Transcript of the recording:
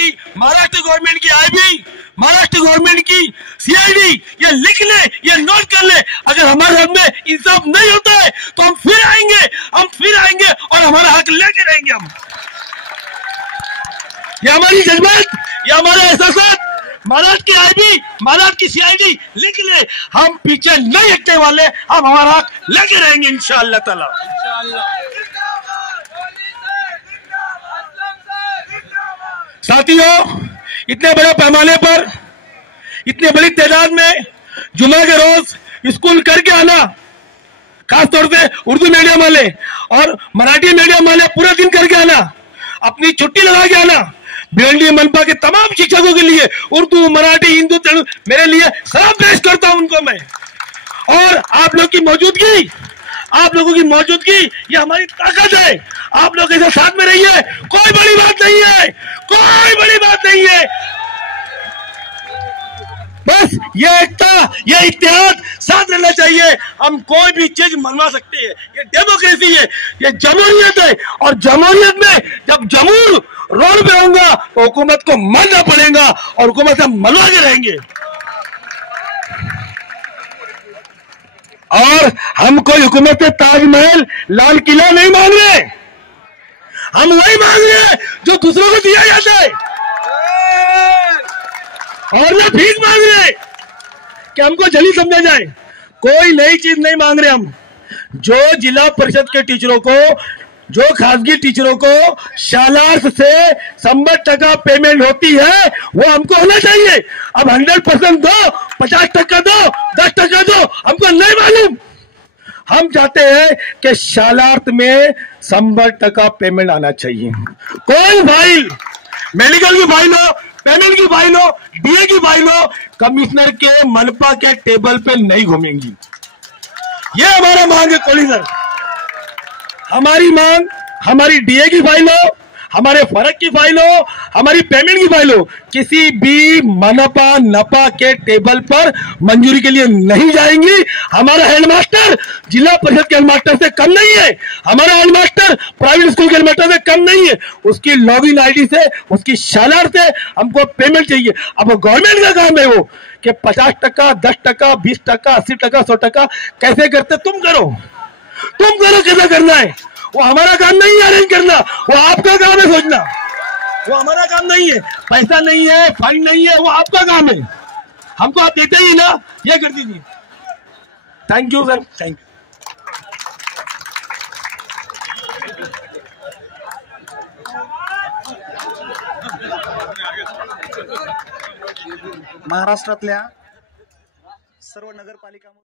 की महाराष्ट्र गवर्नमेंट की IB, Maharashtra government की सीआईडी ये लिख ले, ये नोट कर ले। अगर हमारे हाथ में इंसाफ नहीं होता है तो हम फिर आएंगे और हमारा हक लेके रहेंगे। हम ये हमारी जज्बात, ये हमारे एहसास, महाराष्ट्र की आईबी, महाराष्ट्र की सीआईडी लिख ले, हम पीछे नहीं हटने वाले, हम हमारा हक लेके रहेंगे इंशाअल्लाह ताला। साथियों, इतने बड़े पैमाने पर, इतने बड़ी तादाद में जुमा के रोज स्कूल करके आना, खासतौर से उर्दू मीडियम वाले और मराठी मीडियम वाले पूरा दिन करके आना, अपनी छुट्टी लगा के आना, भिवंडी मनपा के तमाम शिक्षकों के लिए, उर्दू, मराठी, हिंदू, तेलुगु, मेरे लिए सलाम पेश करता हूं उनको मैं। और आप लोगों की मौजूदगी ये हमारी ताकत है। आप लोग ऐसे साथ में रहिए, कोई बड़ी बात नहीं है, कोई बड़ी बात नहीं है। बस ये एकता, ये इत्तेहाद साथ रहना चाहिए। हम कोई भी चीज मनवा सकते हैं, ये डेमोक्रेसी है, ये जमहूरियत है। और जमहूरियत में जब जमूर रोड पे होगा तो हुकूमत को मानना पड़ेगा और हुकूमत से मनवा के रहेंगे। और हम कोई हुकूमत से ताजमहल, लाल किला नहीं मांग रहे, हम वही मांग रहे हैं जो दूसरों को दिया जाता है। और ना भीख मांग रहे कि हमको जली समझा जाए, कोई नई चीज नहीं मांग रहे हम। जो जिला परिषद के टीचरों को, जो खासगी टीचरों को शालार्स से 100% पेमेंट होती है वो हमको होना चाहिए। अब 100% दो, 50% दो, 10% दो, हमको नहीं मालूम। हम चाहते हैं कि शालार्थ में 100% पेमेंट आना चाहिए। कोई फाइल, मेडिकल की फाइल हो, पेमेंट की फाइल हो, डीए की फाइल हो, कमिश्नर के मनपा के टेबल पे नहीं घूमेंगी। ये हमारा मांग है कोलिजर। हमारी मांग, हमारी डीए की फाइल हो, हमारे फर्क की फाइल हो, हमारी पेमेंट की फाइल हो, किसी भी मनपा नपा के टेबल पर मंजूरी के लिए नहीं जाएंगी। हमारा हेडमास्टर जिला परिषद के हेडमास्टर से कम नहीं है, हमारा हेडमास्टर प्राइवेट स्कूल के हेडमास्टर से कम नहीं है। उसकी लॉगिन आईडी से, उसकी शालार से हमको पेमेंट चाहिए। अब गवर्नमेंट का काम है वो कि 50%, 10%, 20%, 80%, 100% कैसे करते तुम करो कैसा करना है। वो हमारा काम नहीं है अरेंज करना, वो आपका काम है सोचना। वो हमारा काम नहीं है, पैसा नहीं है, फाइन नहीं है, वो आपका काम है। हमको आप देते ही ना, ये कर दीजिए। Thank you sir, thank you. महाराष्ट्रातल्या सर्व नगरपालिका